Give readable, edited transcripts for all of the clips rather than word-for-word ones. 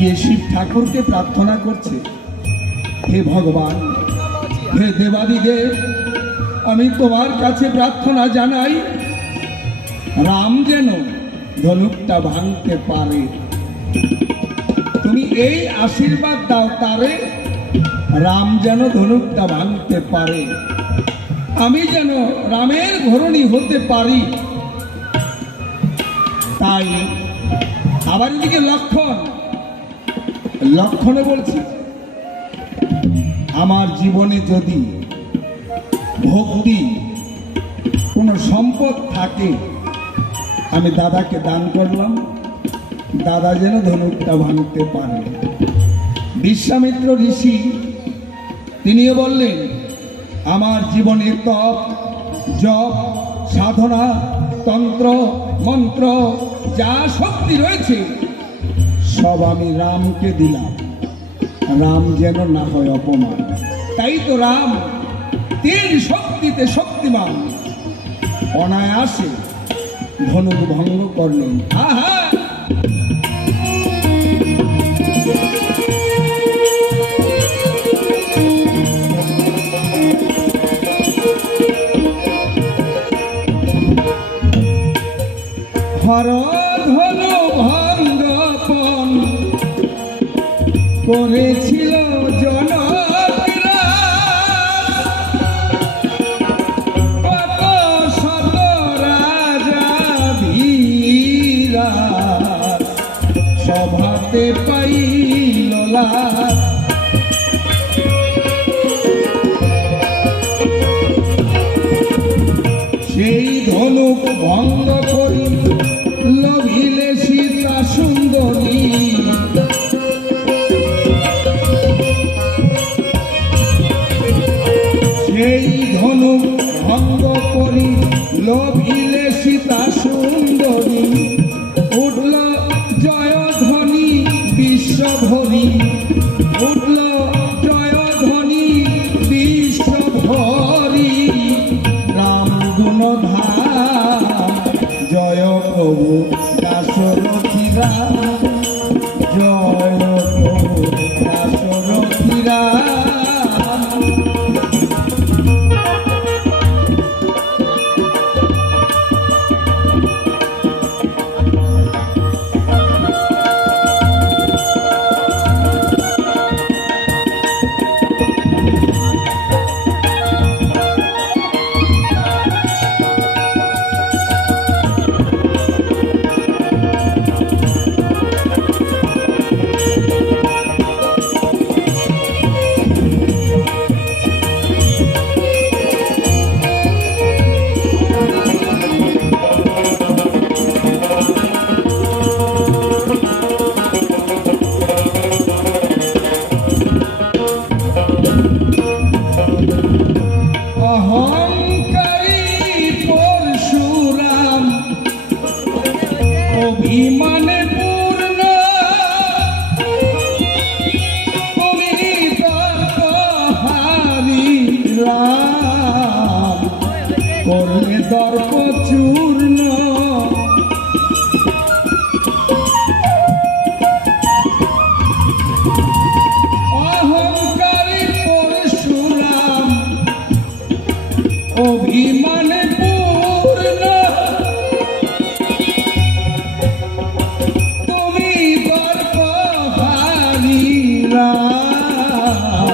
গিয়ে শিব ঠাকুরকে প্রার্থনা করছে, হে ভগবান, হে দেবাদিদেব, আমি তোমার কাছে প্রার্থনা জানাই, রাম যেন ধনুকটা ভাঙতে পারে। তুমি এই আশীর্বাদ দাও তারে, রাম যেন ধনুকটা ভাঙতে পারে, আমি যেন রামের ধরনী হতে পারি। তাই আবার এদিকে লক্ষণে বলছি, আমার জীবনে যদি ভক্তি কোনো সম্পদ থাকে, আমি দাদাকে দান করলাম, দাদা যেন ধনুকটা ভাঙতে পারে। বিশ্বামিত্র ঋষি তিনিও বললেন, আমার জীবনে তপ, জপ, সাধনা, তন্ত্র, মন্ত্র যা শক্তি রয়েছে সব আমি রামকে দিলাম, রাম যেন না হয় অপমান। তাই তো রাম তিন শক্তিতে শক্তিমান, অনায়াসে ধনুক ভঙ্গ করলেন। আহা, হরধনু ভঙ্গপন করেছিল জনকরা, কত শত রাজা ধীরা সভাতে পাইল লাভ। সেই ধনুক ভঙ্গ করি লভিলে সীতা সুন্দরী, সেই ধনুক ভঙ্গ করি লভিলে সীতা সুন্দরী, উঠল জয়ধ্বনি বিশ্বভরি, উঠল জয়ধ্বনি বিশ্বভরি, রাম গুণধাম জয় প্রভু দাশরথী রাম, জয় প্রভু দাশরথী রাম। অহংকারী পরশুরাম অভিমানে পূর্ণ, তুমি দর্পহারি রাম করলে দর্প চূর্ণ। অহংকারী পরশুরাম অভিমানে পূর্ণ, তুমি দর্পহারি রাম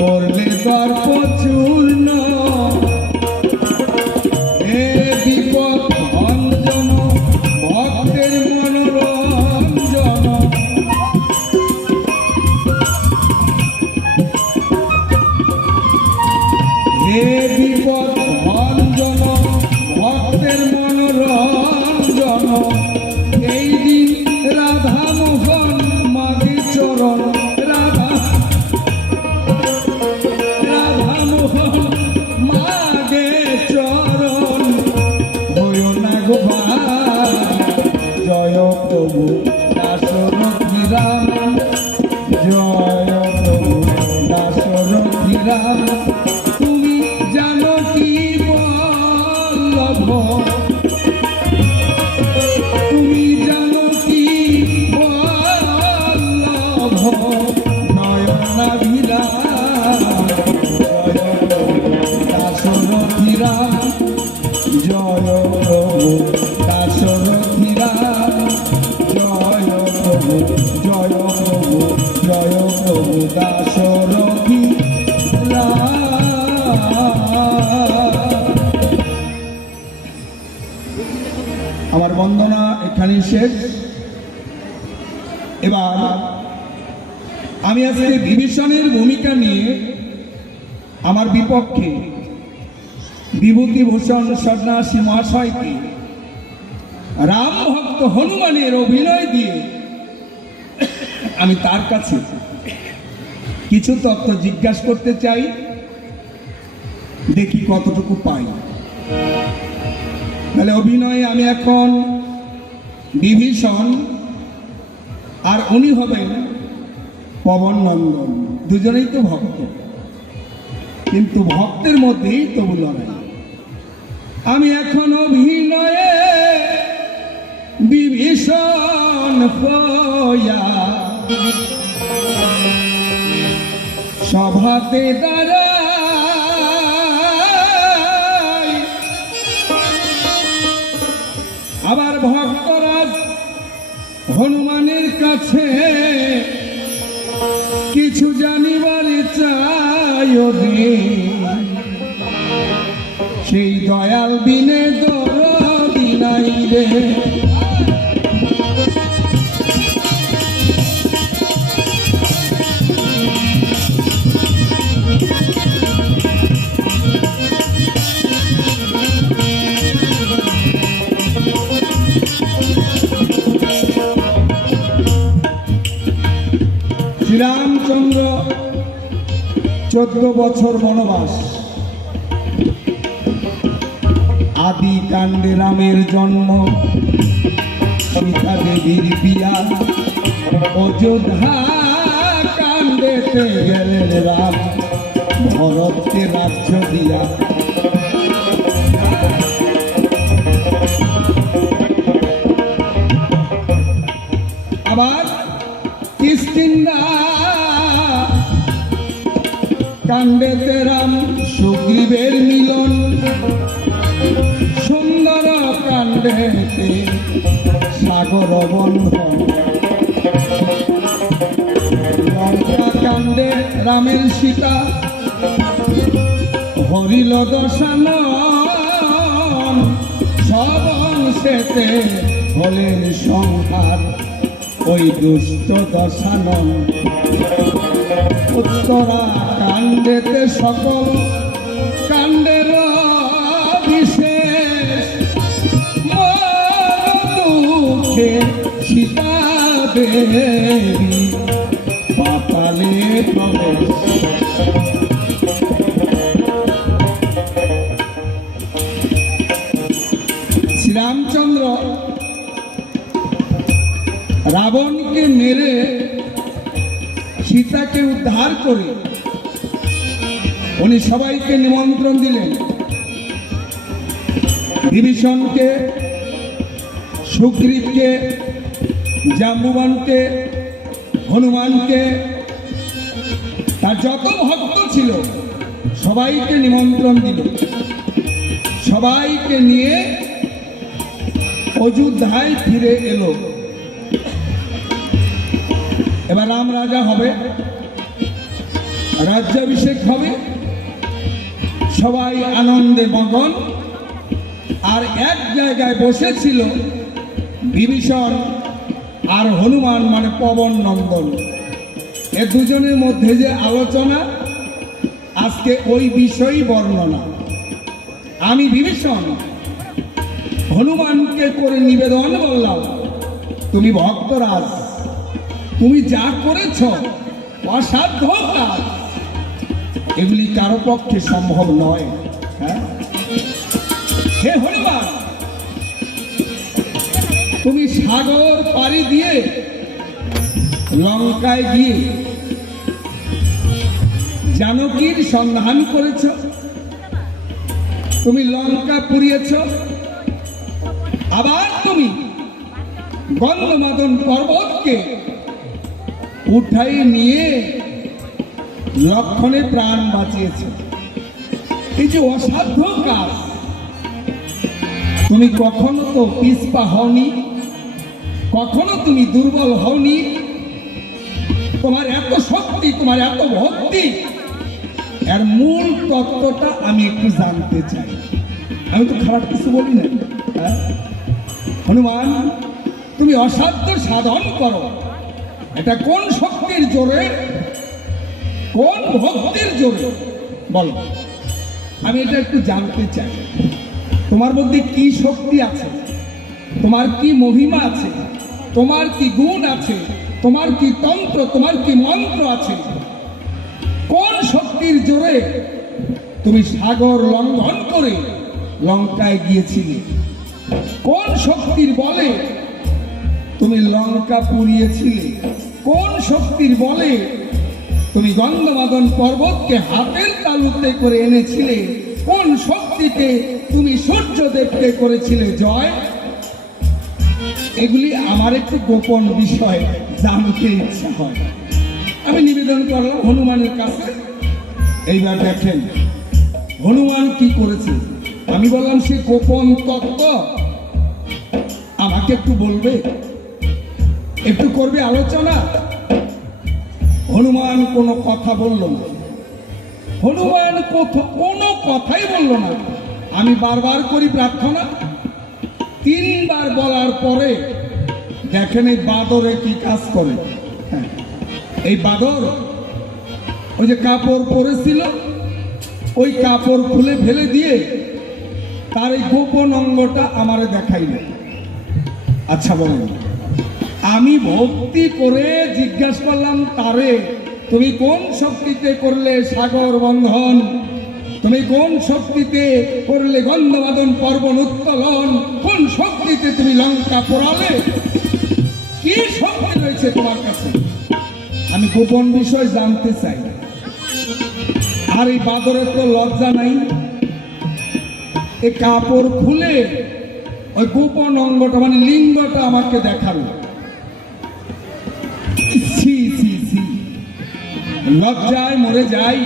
করলে দর্প চূর্ণ। হে বিপদ ভঞ্জন ভক্তের মনোরঞ্জন, হে বিপদ ভঞ্জন ভক্তের মনোরঞ্জন, এই দিন রাধা মোহন মাগে চরণ, রাধা মোহন মাগে চরণ, হয় না গো ভাই, জয় প্রভু দাশরথী রাম, জয় প্রভু দাশরথী রাম। তুমি জানো কি বল্লভ, তুমি জানো কি বল্লভ, রাম জয় প্রভু দাশরথী রাম জয় প্রভু দাশরথী রাম জয় প্রভু জয় প্রভু জয় প্রভু দাশরথী রাম। আমার বন্দনা এখানেই শেষ। এবার আমি আজকে বিভীষণের ভূমিকা নিয়ে আমার বিপক্ষে বিভূতিভূষণ সন্ন্যাসী মহাশয়কে রাম ভক্ত হনুমানের অভিনয় দিয়ে আমি তার কাছে কিছু তথ্য জিজ্ঞাসা করতে চাই, দেখি কতটুকু পাই। তাহলে অভিনয়ে আমি এখন বিভীষণ আর উনি হবেন পবন নন্দন। দুজনেই তো ভক্ত, কিন্তু ভক্তের মধ্যেই তবু লড়াই। আমি এখন অভিনয়ে বিভীষণ হইয়া সভাতে দাঁড়াই, আবার ভক্তরাজ হনুমানের কাছে কিছু জানিবার চাই রে, সেই দয়াল বিনে দরদি নাই রে। শ্রীরামচন্দ্র 14 বছর বনবাস, আদি কাণ্ডে রামের জন্ম, সীতা দেবীর বিয়া, অযোধ্যা কাণ্ডেতে গেলেন রাম, ভরতকে রাজ্য দিয়া। আবার কিষ্কিন্ধা কাণ্ডেতে রাম সুগ্রীবের মিলন, সুন্দর কাণ্ডেতে সাগর বন্ধন, লঙ্কা কাণ্ডে রামের সীতা হরিল দশানন, সব অংশেতে হলেন সংহার ওই দুষ্ট দশানন। উত্তরা কাণ্ডেতে সকল কাণ্ডের বিশেষ, দুঃখে সীতা দেবী পাতালে প্রবেশ। শ্রীরামচন্দ্র রাবণকে মেরে সীতাকে উদ্ধার করে উনি সবাইকে নিমন্ত্রণ দিলেন, বিভীষণকে, সুগ্রীবকে, জাম্বুবানকে, হনুমানকে, তার যত ভক্ত ছিল সবাইকে নিমন্ত্রণ দিল। সবাইকে নিয়ে অযোধ্যায় ফিরে এলো। এবার রাম রাজা হবে, রাজ্যাভিষেক হবে, সবাই আনন্দে মগন। আর এক জায়গায় বসেছিল বিভীষণ আর হনুমান, মানে পবন নন্দন। এ দুজনের মধ্যে যে আলোচনা, আজকে ওই বিষয়ই বর্ণনা। আমি বিভীষণ হনুমানকে করে নিবেদন বললাম, তুমি ভক্তরাজ, তুমি যা করেছ অসাধ্য কাজ, এগুলি কারো পক্ষে সম্ভব নয়। হে হনুমান, তুমি সাগর পাড়ি দিয়ে লঙ্কায় গিয়ে জানকীর সন্ধান করেছ, তুমি লঙ্কা পুড়িয়েছ, আবার তুমি গন্ধমাদন পর্বতকে উঠাই নিয়ে লক্ষণে প্রাণ বাঁচিয়েছে। এই যে অসাধ্য কাজ, তুমি কখনো তো পিছপা হওনি, কখনো তুমি দুর্বল হওনি। তোমার এত শক্তি, তোমার এত ভক্তি, এর মূল তত্ত্বটা আমি একটু জানতে চাই। আমি তো খারাপ কিছু বলি না। হনুমান, তুমি অসাধ্য সাধন করো, এটা কোন শক্তির জোরে, কোন ভক্তির জোরে বলো? আমি এটা একটু জানতে চাই। তোমার মধ্যে কি শক্তি আছে, তোমার কি মহিমা আছে, তোমার কি গুণ আছে, তোমার কি তন্ত্র, তোমার কি মন্ত্র আছে? কোন শক্তির জোরে তুমি সাগর লঙ্ঘন করে লঙ্কায় গিয়েছিলে? কোন শক্তির বলে তুমি লঙ্কা পুড়িয়েছিলে? কোন শক্তির বলে তুমি গন্ধমাদন পর্বতকে হাতের তালুতে করে এনেছিলে? কোন শক্তিতে তুমি সূর্যদেবকে করেছিলে জয়? এগুলি আমার একটু গোপন বিষয়, জানতে ইচ্ছা হয়। আমি নিবেদন করলাম হনুমানের কাছে। এইবার দেখেন হনুমান কি করেছে। আমি বললাম সে গোপন তত্ত্ব আমাকে একটু বলবে, একটু করবে আলোচনা। হনুমান কোনো কথা বলল না, হনুমান কোনো কথাই বলল না। আমি বারবার করি প্রার্থনা, 3 বার বলার পরে দেখেন এই বাদরে কি কাজ করে। এই বাদর ওই যে কাপড় পরেছিল, ওই কাপড় খুলে ফেলে দিয়ে তার এই গোপন অঙ্গটা আমারে দেখাইল। আচ্ছা বলেন, আমি ভক্তি করে জিজ্ঞাসা করলাম তারে, তুমি কোন শক্তিতে করলে সাগর বন্ধন? তুমি কোন শক্তিতে করলে গন্ধমাদন পর্বত উত্তোলন? কোন শক্তিতে তুমি লঙ্কা পোড়ালে? কি শক্তি রয়েছে তোমার কাছে? আমি গোপন বিষয় জানতে চাই। আর এই বাদরের তো লজ্জা নাই, এই কাপড় খুলে ওই গোপন অঙ্গটা মানে লিঙ্গটা আমাকে দেখালো। লজ্জায় মরে যাই।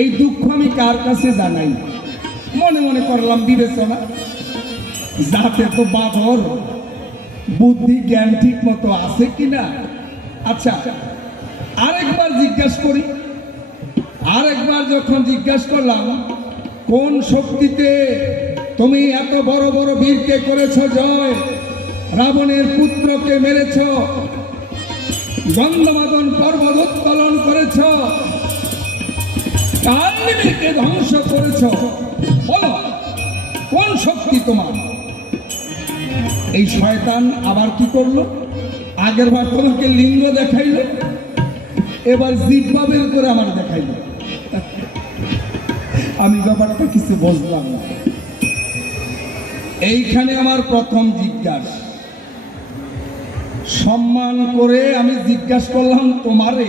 এই দুঃখ আমি কার কাছে জানাই? মনে মনে করলাম বিবেচনা, যাতে তো বাদর বুদ্ধি জ্ঞান ঠিক মতো আছে কিনা। আচ্ছা আরেকবার জিজ্ঞাসা করি। আরেকবার যখন জিজ্ঞাসা করলাম, কোন শক্তিতে তুমি এত বড় বড় বীরকে করেছ জয়, রাবণের পুত্রকে মেরেছ, গন্ধমাদন পর্বত উত্তোলন করেছ, কালকে ধ্বংস করেছ? বলো কোন শক্তি তোমার? এই শয়তান আবার কি করলো? আগের বার তোমাকে লিঙ্গ দেখাইলো, এবার জিহ্বা বের করে আমার দেখাইলো। আমি ব্যাপারটা কিছু বুঝলাম না। এইখানে আমার প্রথম জিজ্ঞাসা, সম্মান করে আমি জিজ্ঞাসা করলাম তোমারে,